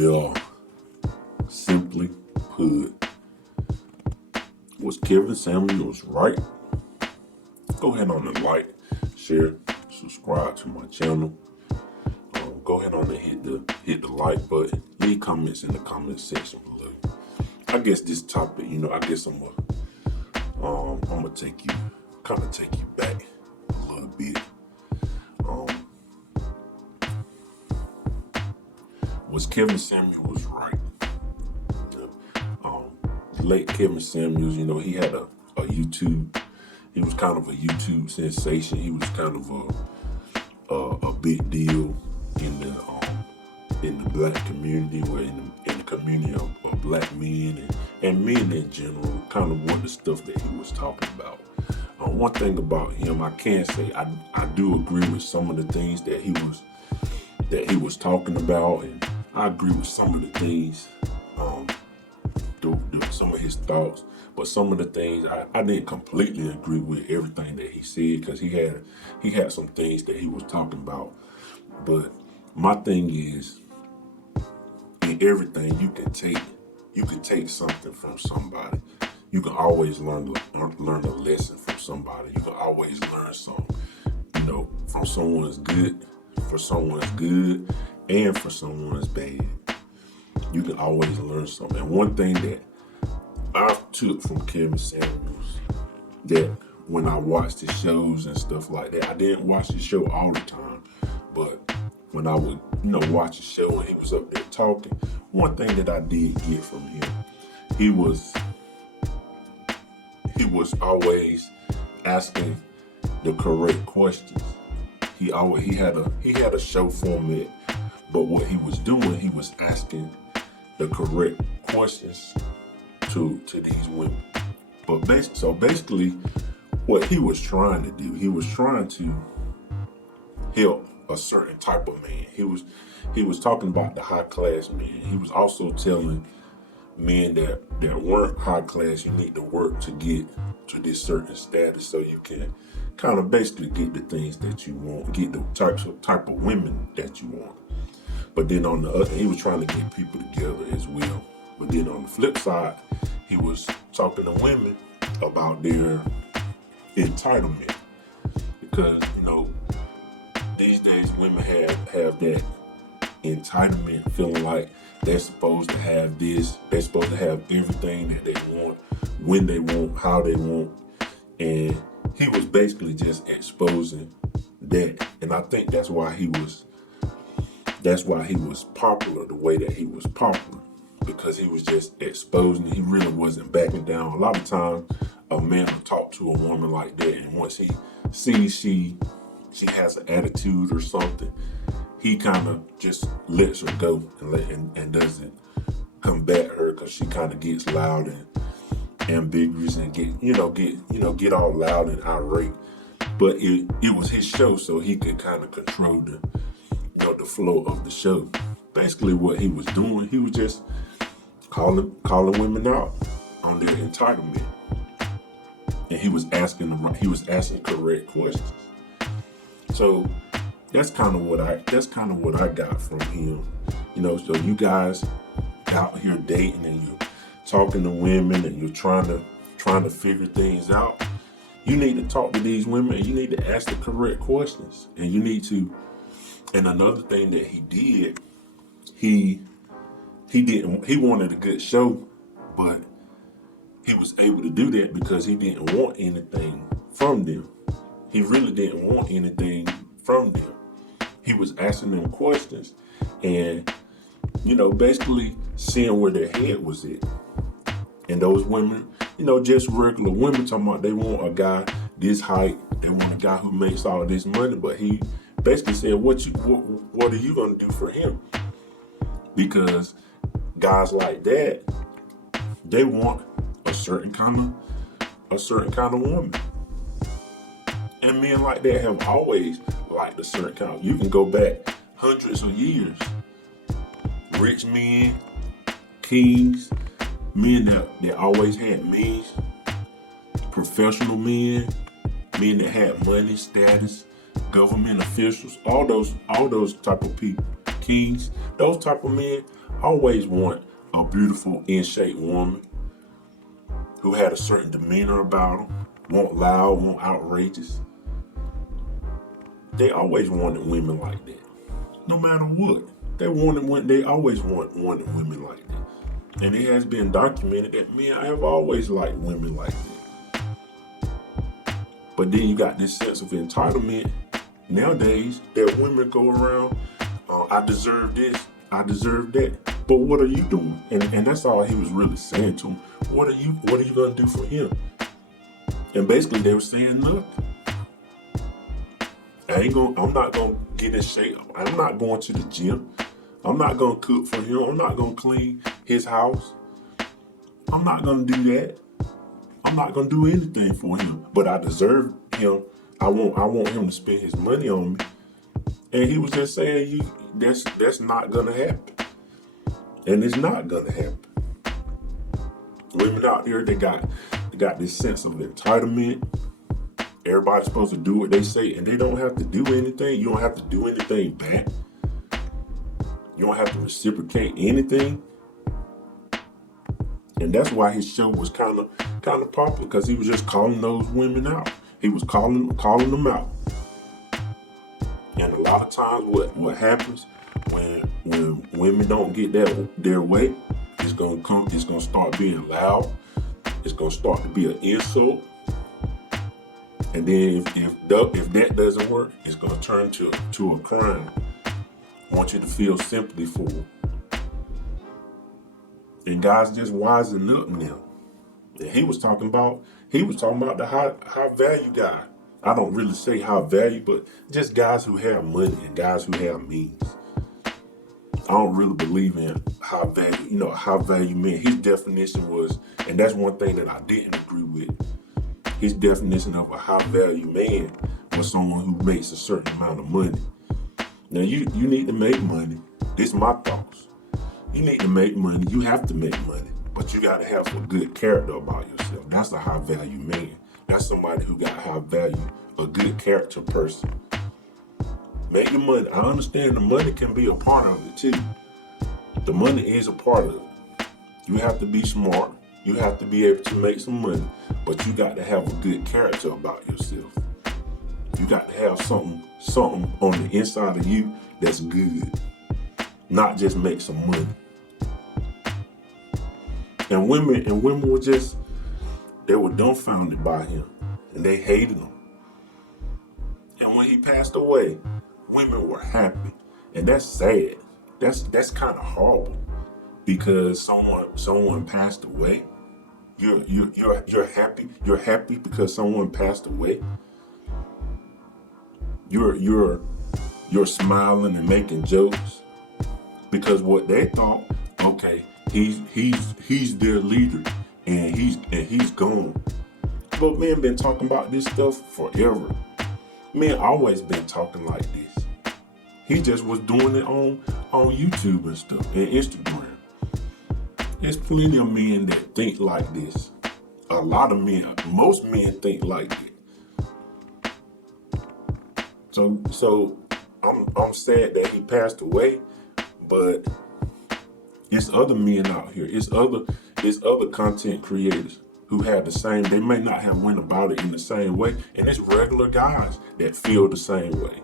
Yeah, simply put, was Kevin Samuels right? Go ahead on and like, share, subscribe to my channel. Go ahead on and hit the like button. Leave comments in the comment section below. I guess this topic, I guess I'm gonna take you back a little bit. Was Kevin Samuels right? Late Kevin Samuels, he had a YouTube. He was kind of a YouTube sensation. He was kind of a big deal in the black community, or in the community of black men and men in general. Kind of what the stuff that he was talking about. One thing about him, I can say I do agree with some of the things that he was talking about, and I agree with some of the things, some of his thoughts, but some of the things I didn't completely agree with everything that he said, because he had some things that he was talking about. But my thing is, in everything you can take something from somebody. You can always learn a lesson from somebody. You can always learn something, from someone's good, for someone's good, and for someone's bad. You can always learn something. And one thing that I took from Kevin Samuels, that when I watched his shows and stuff like that, I didn't watch the show all the time, but when I would, watch the show and he was up there talking, one thing that I did get from him, he was always asking the correct questions. He had a show format, but what he was doing, he was asking the correct questions to these women. But basically, what he was trying to do, he was trying to help a certain type of man. He was talking about the high class men. He was also telling men that weren't high class, you need to work to get to this certain status, so you can kind of basically get the things that you want, get the type of women that you want. But then on the other, he was trying to get people together as well. But then on the flip side, he was talking to women about their entitlement, because these days women have that entitlement, feeling like they're supposed to have this, they're supposed to have everything that they want, when they want, how they want. And he was basically just exposing that. And I think that's why he was popular the way that he was popular, because he was just exposing it. He really wasn't backing down. A lot of times a man will talk to a woman like that, and once he sees she has an attitude or something, he kind of just lets her go and doesn't combat her, because she kind of gets loud and ambiguous and get all loud and irate. But it was his show, so he could kind of control the flow of the show. Basically, what he was doing, he was just calling women out on their entitlement, and he was asking correct questions. So that's kind of what I got from him. So you guys out here dating and you're talking to women and you're trying to figure things out, you need to talk to these women and you need to ask the correct questions. And you need to. And another thing that he did, he wanted a good show, but he was able to do that because he didn't want anything from them. He really didn't want anything from them. He was asking them questions and, basically seeing where their head was at. And those women, just regular women, talking about they want a guy this height, they want a guy who makes all this money, but he basically said, what are you going to do for him? Because guys like that, they want a certain kind of woman. And men like that have always liked a certain kind of. You can go back hundreds of years. Rich men, kings, men that always had means, professional men that had money, status, government officials, all those type of people. kings, those type of men always want a beautiful, in shape woman who had a certain demeanor about them, won't loud, won't outrageous. They always wanted women like that, no matter what. They always wanted women like that. And it has been documented that men have always liked women like that. But then you got this sense of entitlement nowadays that women go around, I deserve this, I deserve that. But what are you doing? And that's all he was really saying to him. What are you gonna do for him? And basically they were saying nothing. I'm not gonna get in shape. I'm not going to the gym. I'm not gonna cook for him. I'm not gonna clean his house. I'm not gonna do that. I'm not gonna do anything for him. But I deserve him. I want him to spend his money on me. And he was just saying, that's not gonna happen. And it's not gonna happen. Women out there, they got this sense of entitlement. Everybody's supposed to do what they say, and they don't have to do anything. You don't have to do anything back. You don't have to reciprocate anything. And that's why his show was kind of popular, because he was just calling those women out. He was calling them out. And a lot of times what happens when women don't get their way, it's gonna start being loud. It's gonna start to be an insult. And then if that doesn't work, it's gonna turn to a crime. I want you to feel sympathy for them. And guys just wising up now. And he was talking about the high value guy. I don't really say high value, but just guys who have money and guys who have means. I don't really believe in high value men. His definition was, and that's one thing that I didn't agree with. His definition of a high value man was someone who makes a certain amount of money. Now you need to make money. This is my thoughts. You need to make money. You have to make money, but you got to have some good character about yourself. That's a high value man. That's somebody who got high value, a good character person. Make your money. I understand the money can be a part of it too. The money is a part of it. You have to be smart. You have to be able to make some money, but you got to have a good character about yourself. You got to have something on the inside of you that's good, not just make some money. And women were they were dumbfounded by him, and they hated him. And when he passed away, women were happy, and that's sad. That's kind of horrible, because someone passed away. You're happy. You're happy because someone passed away. You're smiling and making jokes because what they thought, okay, he's their leader and he's gone. But men been talking about this stuff forever. Men always been talking like this. He just was doing it on YouTube and stuff and Instagram. There's plenty of men that think like this. A lot of men, most men think like that. So I'm sad that he passed away, but it's other men out here. It's other content creators who have the same. They may not have went about it in the same way, and it's regular guys that feel the same way.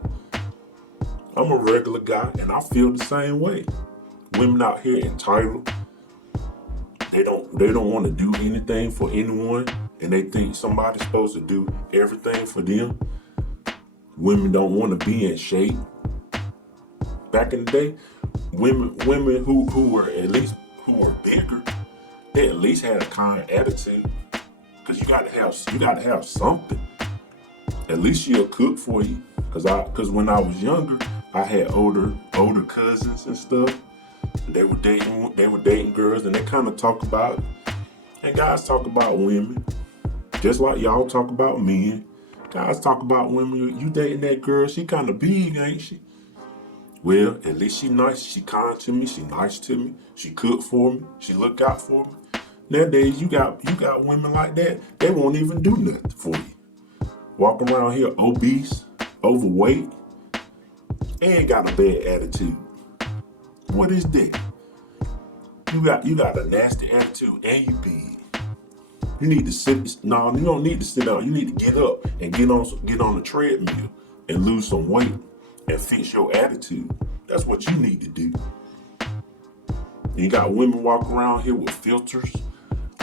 I'm a regular guy, and I feel the same way. Women out here entitled. They don't want to do anything for anyone, and they think somebody's supposed to do everything for them. Women don't want to be in shape. Back in the day, women who were bigger, they at least had a kind attitude. Cause you gotta have something. At least she'll cook for you. Cause when I was younger, I had older cousins and stuff. They were dating girls, and they kind of talk about it. And guys talk about women, just like y'all talk about men. Guys talk about women. You dating that girl? She kind of big, ain't she? Well, at least she nice. She kind to me. She nice to me. She cook for me. She look out for me. Nowadays, you got women like that. They won't even do nothing for you. Walk around here obese, overweight, and got a bad attitude. What is that? You got a nasty attitude and you big. You need to sit. No, you don't need to sit down. You need to get up and get on the treadmill and lose some weight and fix your attitude. That's what you need to do. You got women walking around here with filters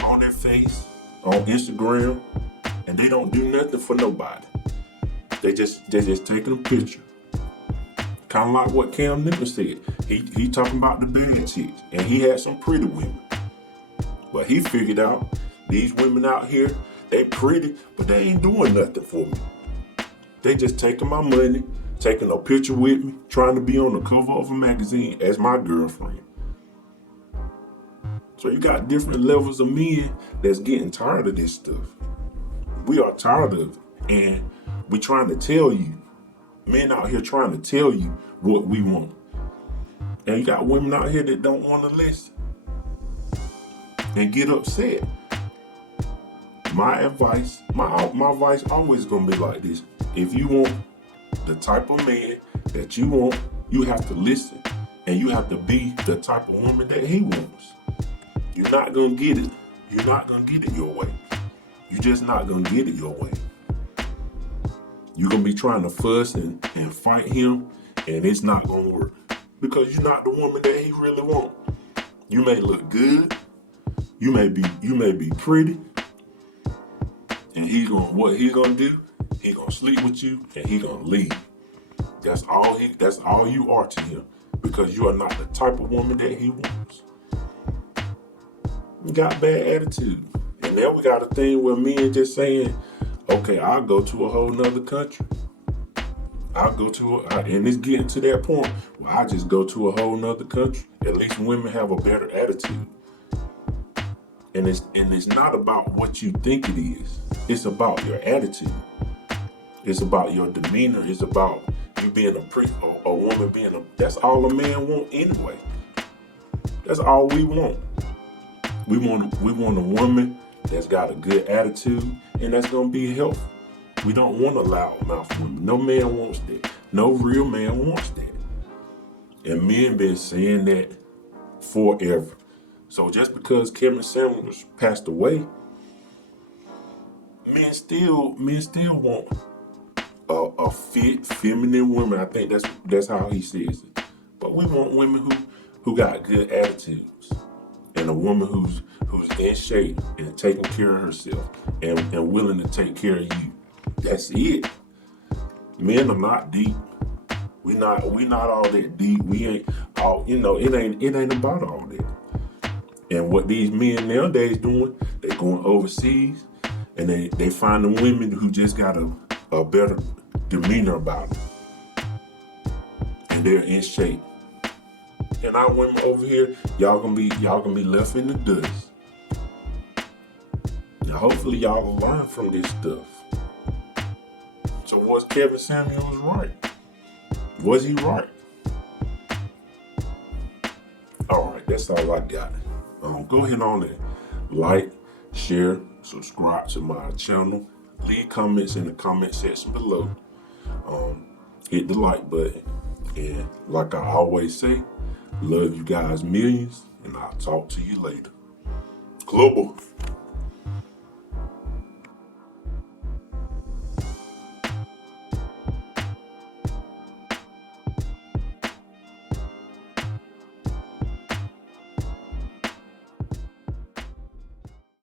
on their face, on Instagram, and they don't do nothing for nobody. They just taking a picture. Kind of like what Cam Newton said. He talking about the bad chicks, and he had some pretty women. But he figured out these women out here, they pretty, but they ain't doing nothing for me. They just taking my money, taking a picture with me, trying to be on the cover of a magazine as my girlfriend. So you got different levels of men that's getting tired of this stuff. We are tired of it. And we trying to tell you, men out here trying to tell you what we want. And you got women out here that don't want to listen and get upset. My advice always gonna be like this. If you want the type of man that you want, you have to listen and you have to be the type of woman that he wants. You're not gonna get it. You're not gonna get it your way. You're just not gonna get it your way. You're gonna be trying to fuss and fight him, and it's not gonna work. Because you're not the woman that he really wants. You may look good, you may be pretty, and what he's gonna do, he's gonna sleep with you and he's gonna leave. That's all you are to him. Because you are not the type of woman that he wants. You got bad attitude. And now we got a thing where men just saying, okay, I'll go to a whole nother country. And it's getting to that point where I just go to a whole nother country. At least women have a better attitude. And it's not about what you think it is. It's about your attitude. It's about your demeanor. It's about you being a woman being that's all a man want anyway. That's all we want. We want a woman that's got a good attitude and that's gonna be helpful. We don't want a loudmouth woman. No man wants that. No real man wants that. And men been saying that forever. So just because Kevin Samuels passed away, men still want a fit, feminine woman. I think that's how he says it. But we want women who got good attitudes, and a woman who's in shape and taking care of herself and willing to take care of you. That's it. Men are not deep. We not all that deep. We ain't all, it ain't about all that. And what these men nowadays doing, they going overseas and they finding women who just got a better demeanor about them. And they're in shape. And our women over here, y'all gonna be left in the dust. Now hopefully y'all will learn from this stuff. So was Kevin Samuels right? Was he right? Alright, that's all I got. Go ahead on and like, share, subscribe to my channel. Leave comments in the comment section below. Hit the like button. And like I always say, love you guys millions, and I'll talk to you later. Global.